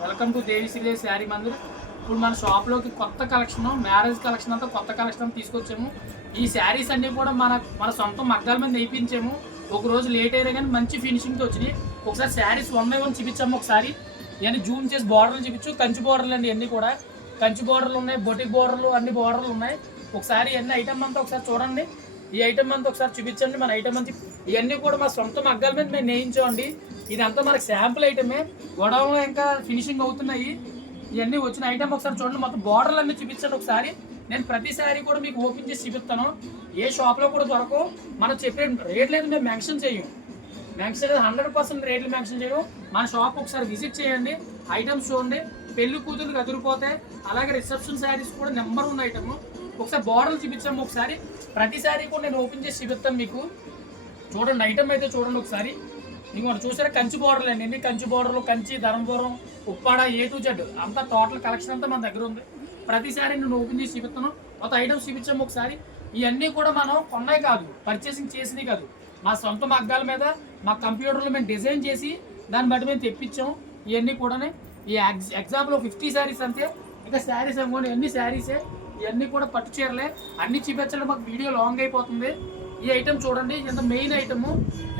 Welcome to దేవి శ్రీదేవి శారీ మందిర్. ఇప్పుడు మన షాప్లోకి కొత్త కలెక్షన్, మ్యారేజ్ కలెక్షన్ అంతా కొత్త కలెక్షన్ తీసుకొచ్చాము. ఈ శారీస్ అన్నీ కూడా మన సొంత మగ్గాల మీద నేయించాము. ఒక రోజు లేట్ అయినా కానీ మంచి ఫినిషింగ్తో వచ్చినాయి. ఒకసారి శారీస్ 1 by 1 చూపించాము. ఒకసారి ఇవన్నీ జూమ్ చేసి బార్డర్లు చూపించు. కంచి బార్డర్లు అండి, ఇవన్నీ కూడా కంచి బార్డర్లు ఉన్నాయి, బొటిక్ బార్డర్లు, అన్ని బార్డర్లు ఉన్నాయి. ఒకసారి ఇవన్నీ ఐటమ్ అంతా ఒకసారి చూడండి. ఈ ఐటమ్ అంతా ఒకసారి చూపించండి. మన ఐటమ్ అంతా ఇవన్నీ కూడా మా సొంత మగ్గాల మీద మేము నేయించామండి. ఇదంతా మనకి శాంపుల్ ఐటమే, గొడవలో ఇంకా ఫినిషింగ్ అవుతున్నాయి. ఇవన్నీ వచ్చిన ఐటమ్ ఒకసారి చూడండి. మొత్తం బార్డర్లు అన్నీ చూపించండి ఒకసారి. నేను ప్రతి శారీ కూడా మీకు ఓపెన్ చేసి చూపిస్తాను. ఏ షాప్లో కూడా దొరకవు. మనం చెప్పే రేట్లు అయితే మేము మెన్షన్ చేయం. మెన్షన్ 100% రేట్లు మెన్షన్ చేయడం. మన షాప్ ఒకసారి విజిట్ చేయండి, ఐటమ్స్ చూడండి. పెళ్లి కూతురుకి అదిరిపోతే. అలాగే రిసెప్షన్ శారీస్ కూడా నెంబర్ 1 ఐటమ్. ఒకసారి బార్డర్లు చూపించాము. ఒకసారి ప్రతి శారీ కూడా నేను ఓపెన్ చేసి చూపిస్తాను మీకు. చూడండి ఐటమ్ అయితే చూడండి ఒకసారి. ఇంకోటి చూసారా, కంచి బార్డర్లు అండి. ఎన్ని కంచి బార్డర్లు, Kanchi, Dharmapuram, Uppada, A to Z అంతా టోటల్ కలెక్షన్ అంతా మన దగ్గర ఉంది. ప్రతి శారీ నేను ఓపెన్ చేసి చూపిస్తాను. మొత్తం ఐటమ్స్ చూపించాము ఒకసారి. ఇవన్నీ కూడా మనం కొన్నాయి కాదు, పర్చేసింగ్ చేసినవి కాదు. మా సొంత మగ్గాల మీద మా కంప్యూటర్లో మేము డిజైన్ చేసి దాన్ని బట్టి మేము తెప్పించాము. ఇవన్నీ కూడా ఈ ఎగ్జాంపుల్ 50 శారీస్ అంతే. ఇంకా శారీస్ అనుకోండి, ఎన్ని శారీసే. ఇవన్నీ కూడా పట్టు చీరలే. అన్ని చూపించడం మాకు వీడియో లాంగ్ అయిపోతుంది. ఈ ఐటమ్ చూడండి, ఇంత మెయిన్ ఐటమ్.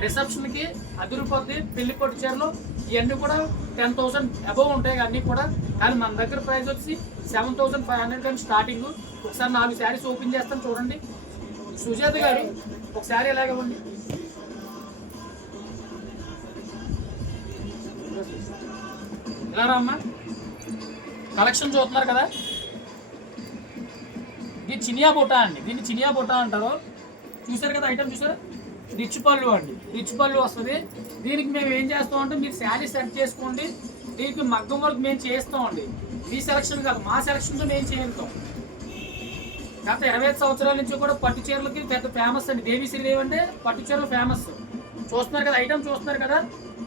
రిసెప్షన్కి అదిరిపోద్ది. పెళ్లి పట్టు చీరలు ఇవన్నీ కూడా 10,000 అబవ్ ఉంటాయి అన్నీ కూడా. కానీ మన దగ్గర ప్రైస్ వచ్చి 7,500 కానీ స్టార్టింగ్. ఒకసారి 4 శారీస్ ఓపెన్ చేస్తాను చూడండి. సుజాత గారు ఒక శారీ ఎలాగ ఇవ్వండి. ఇలా రామ్మా. కలెక్షన్ చూస్తున్నారు కదా, ఇది చినియా బొటా అండి. దీన్ని చినియా బొటా అంటారు. చూసారు కదా ఐటమ్, చూసారా? రిచ్ పళ్ళు అండి, రిచ్ పళ్ళు వస్తుంది. దీనికి మేము ఏం చేస్తామంటే, మీరు శారీ సెట్ చేసుకోండి. దీనికి మగ్గం వర్క్ మేము చేస్తామండి. మీ సెలక్షన్ కాదు, మా సెలక్షన్తో మేము చేస్తాం. గత 25 సంవత్సరాల నుంచి కూడా పట్టు చీరలకి పెద్ద ఫేమస్ అండి. దేవి శ్రీదేవి అంటే పట్టు చీరలు ఫేమస్. చూస్తున్నారు కదా ఐటమ్, చూస్తున్నారు కదా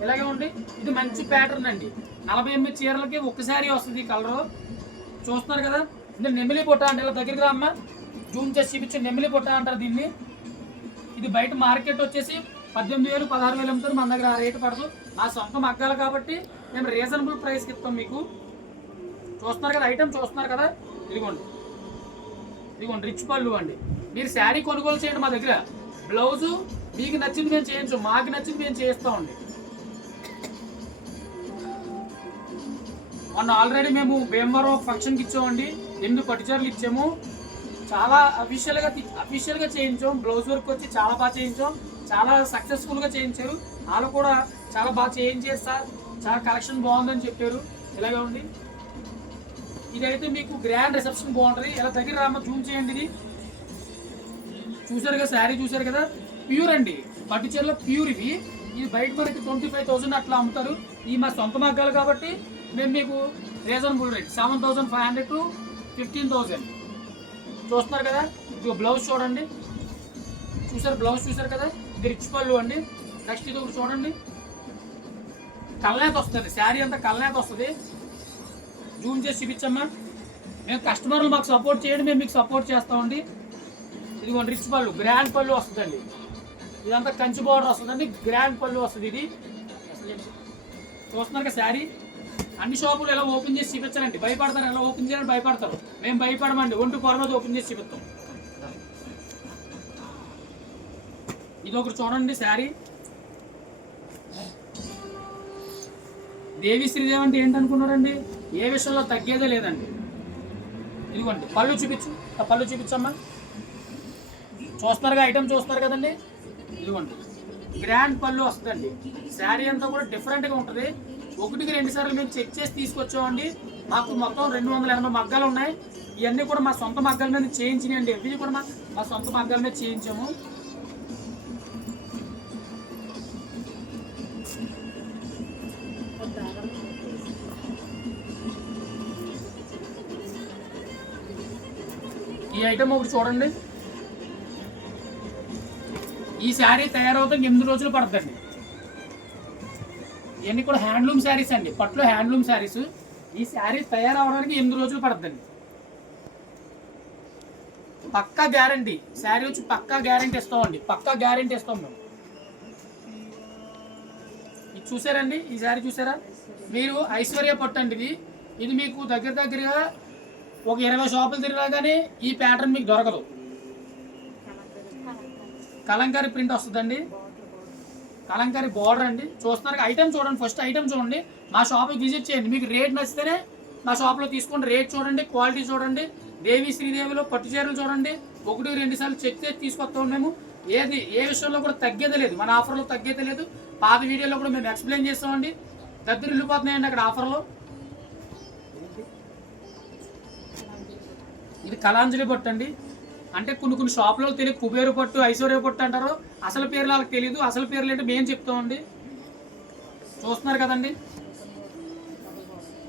ఇలాగే ఉండి. ఇది మంచి ప్యాటర్న్ అండి. 48 చీరలకి ఒక్కసారి వస్తుంది కలరు. చూస్తున్నారు కదా. ఇది నెమిలి పొట్ట అంటే, ఇలా దగ్గరికి రామ్మ, జూమ్ చేసి చూపించి. నెమిలి పొట్ట అంటారు దీన్ని. ఇది బయట మార్కెట్ వచ్చేసి 18,000, 16,000 అమ్ముతారు. మన దగ్గర ఆ రేటు పడదు. మా సొంత మగ్గాలు కాబట్టి మేము రీజనబుల్ ప్రైస్కి ఇస్తాం మీకు. చూస్తున్నారు కదా ఐటమ్, చూస్తున్నారు కదా. ఇదిగోండి, ఇదిగోండి రిచ్ పళ్ళు అండి. మీరు శారీ కొనుగోలు చేయండి మా దగ్గర. బ్లౌజు మీకు నచ్చింది మేము చేయించు, మాకు నచ్చింది మేము చేస్తామండి. మొన్న ఆల్రెడీ మేము భీమవరం ఫంక్షన్కి ఇచ్చామండి. 8 పట్టుచీరలు ఇచ్చాము. చాలా అఫీషియల్గా చేయించాం. బ్లౌజ్ వర్క్ వచ్చి చాలా బాగా చేయించాం. చాలా సక్సెస్ఫుల్గా చేయించారు. వాళ్ళు కూడా చాలా బాగా చేయించారు సార్, చాలా కలెక్షన్ బాగుందని చెప్పారు. ఇలాగే ఉంది. ఇదైతే మీకు గ్రాండ్ రిసెప్షన్ బాగుంటుంది. ఇలా దగ్గర రామ, జూమ్ చేయండి. ఇది చూసారు కదా శారీ, చూసారు కదా. ప్యూర్ అండి, పట్టు చీరలో ప్యూర్ ఇవి. ఇది బయట మనకి 25,000 అట్లా అమ్ముతారు. ఈ మా సొంత మగ్గాలు కాబట్టి మేము మీకు రీజనబుల్ రేట్ 7,500 to 15,000. చూస్తున్నారు కదా. ఇది బ్లౌజ్ చూడండి, చూసారు బ్లౌజ్, చూసారు కదా. ఇది రిచ్ పళ్ళు అండి. నెక్స్ట్ ఇది ఒకటి చూడండి, కల్నేత వస్తుంది. శారీ అంతా కల్నేత వస్తుంది. జూమ్ చేసి చూపించమ్మా. మేము కస్టమర్లు మాకు సపోర్ట్ చేయండి, మేము మీకు సపోర్ట్ చేస్తామండి. ఇదిగోండి రిచ్ పళ్ళు, గ్రాండ్ పళ్ళు వస్తుందండి. ఇదంతా కంచి బార్డర్ వస్తుందండి, గ్రాండ్ పళ్ళు వస్తుంది. ఇది చూస్తున్నారు కదా శారీ. అన్ని షాపులు ఎలా ఓపెన్ చేసి చూపించాలండి, భయపడతారు. ఎలా ఓపెన్ చేయాలని భయపడతారు. మేము భయపడమండి, ఒంటి పొర మీద ఓపెన్ చేసి చూపిస్తాం. ఇది ఒకటి చూడండి శారీ. దేవి శ్రీదేవి అంటే ఏంటనుకున్నారండి? ఏ విషయంలో తగ్గేదే లేదండి. ఇదిగోండి పళ్ళు చూపించు, పళ్ళు చూపించమ్మా. చూస్తున్నారు ఐటమ్, చూస్తున్నారు కదండి. ఇదిగోండి గ్రాండ్ పళ్ళు వస్తుందండి. శారీ అంతా కూడా డిఫరెంట్గా ఉంటుంది. 1-2 సార్లు మేము చెక్ చేసి తీసుకొచ్చామండి. మాకు మొత్తం 280 మగ్గాలు ఉన్నాయి. ఇవన్నీ కూడా మా సొంత మగ్గాల మీద చేయించినాయండి. ఇవి కూడా మా సొంత మగ్గాల మీద చేయించాము. ఈ ఐటమ్ ఒకటి చూడండి. ఈ శారీ తయారవుతాం 8 రోజులు పడుతుందండి. ఇవన్నీ కూడా హ్యాండ్లూమ్ శారీస్ అండి, పట్లో హ్యాండ్లూమ్ శారీస్. ఈ శారీ తయారవడానికి 8 రోజులు పడుతుందండి. పక్కా గ్యారంటీ శారీ వచ్చి పక్కా గ్యారంటీ ఇస్తామండి. పక్కా గ్యారంటీ ఇస్తాం మేము. ఇది చూసారండి, ఈ శారీ చూసారా? మీరు ఐశ్వర్య పట్టు అండి ఇది మీకు దగ్గరగా ఒక 20 షాపులు తిరిగినా కానీ ఈ ప్యాటర్న్ మీకు దొరకదు. కలంకారీ ప్రింట్ వస్తుందండి, కలంకారీ బార్డర్ అండి. చూస్తున్నారు ఐటమ్ చూడండి, ఫస్ట్ ఐటమ్ చూడండి, మా షాప్కి విజిట్ చేయండి. మీకు రేట్ నచ్చితేనే మా షాప్లో తీసుకోండి. రేట్ చూడండి, క్వాలిటీ చూడండి. దేవి శ్రీదేవిలో పట్టు చీరలు చూడండి, 1-2 సార్లు చెక్ చేసి తీసుకొస్తాం. మేము ఏ విషయంలో కూడా తగ్గేదే లేదు, మన ఆఫర్లో తగ్గేదే లేదు. పాత వీడియోలో కూడా మేము ఎక్స్ప్లెయిన్ చేస్తామండి. దగ్గర వెళ్ళిపోతున్నాయండి అక్కడ ఆఫర్లో. ఇది కలాంజలి పట్టు అండి, అంటే కొన్ని షాపులో తెలియదు కుబేరు పట్టు, ఐశ్వర్య పట్టు అంటారు. అసలు పేర్లు వాళ్ళకి తెలియదు, అసలు పేర్లు ఏంటో మేము చెప్తామండి. చూస్తున్నారు కదండి,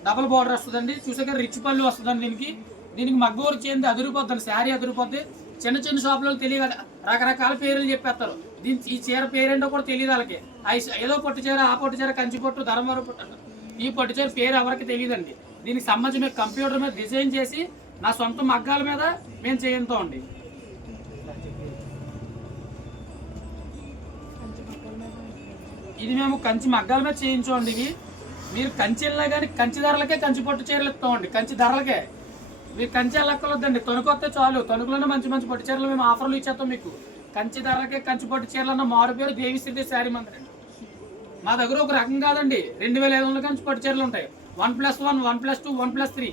డబుల్ బార్డర్ వస్తుందండి. చూసాక రిచ్ పళ్ళు వస్తుందండి. దీనికి మగ్గ వర్క్ చేయండి, అదిరిపోద్దండి, శారీ అదిరిపోద్ది. చిన్న షాపులో తెలియదు, రకరకాల పేర్లు చెప్పేస్తారు. ఈ చీర పేరేంటో కూడా తెలియదు వాళ్ళకి. ఏదో పట్టు చీర, ఆ పట్టు చీర, కంచి పట్టు, ధర్మవరం పట్టు అంటారు. ఈ పట్టు చీర పేరు ఎవరికి తెలియదండి. దీనికి సంబంధించి మేము కంప్యూటర్ మీద డిజైన్ చేసి నా సొంత మగ్గాల మీద మేము చేయంతామండి. ఇది మేము కంచి మగ్గాల మీద చేయించండి. ఇవి మీరు కంచి వెళ్ళినా కానీ కంచి ధరలకే కంచి పట్టు చీరలు ఇస్తామండి. కంచి ధరలకే మీరు కంచి వెళ్ళక్కర్లేదండి, తణుకొస్తే చాలు. తణుకులోనే మంచి పట్టు చీరలు మేము ఆఫర్లు ఇచ్చేస్తాం మీకు. కంచి ధరలకే కంచి పట్టు చీరలు అన్న మారు పేరు దేవి శ్రీదేవి శారీ మందిర్ అండి. మా దగ్గర ఒక రకం కాదండి, 2500 కంచి పట్టు చీరలు ఉంటాయి. 1+1, 1+2, 1+3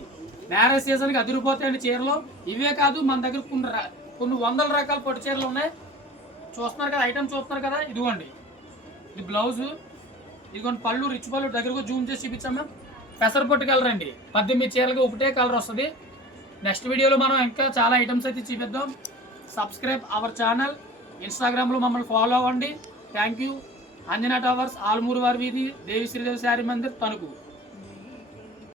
మ్యారేజ్ సీజన్కి అదిరిపోతాయండి చీరలు. ఇవే కాదు, మన దగ్గర కొన్ని వందల రకాల పట్టు చీరలు ఉన్నాయి. చూస్తున్నారు కదా, ఐటమ్ చూస్తున్నారు కదా, ఇదిగోండి. ఇది బ్లౌజు, ఇదిగోండి పళ్ళు, రిచ్ పళ్ళు. దగ్గరకు జూమ్ చేసి చూపించాము. పెసరపట్టు కలర్ అండి, 18 చీరలకి ఒకటే కలర్ వస్తుంది. నెక్స్ట్ వీడియోలో మనం ఇంకా చాలా ఐటమ్స్ అయితే చూపిద్దాం. Subscribe our channel. ఇన్స్టాగ్రామ్లో మమ్మల్ని ఫాలో అవ్వండి. Thank you. Anjana towers, Almuru వారి వీధి, దేవి శ్రీదేవి శారీ మందిర్, తణుకు.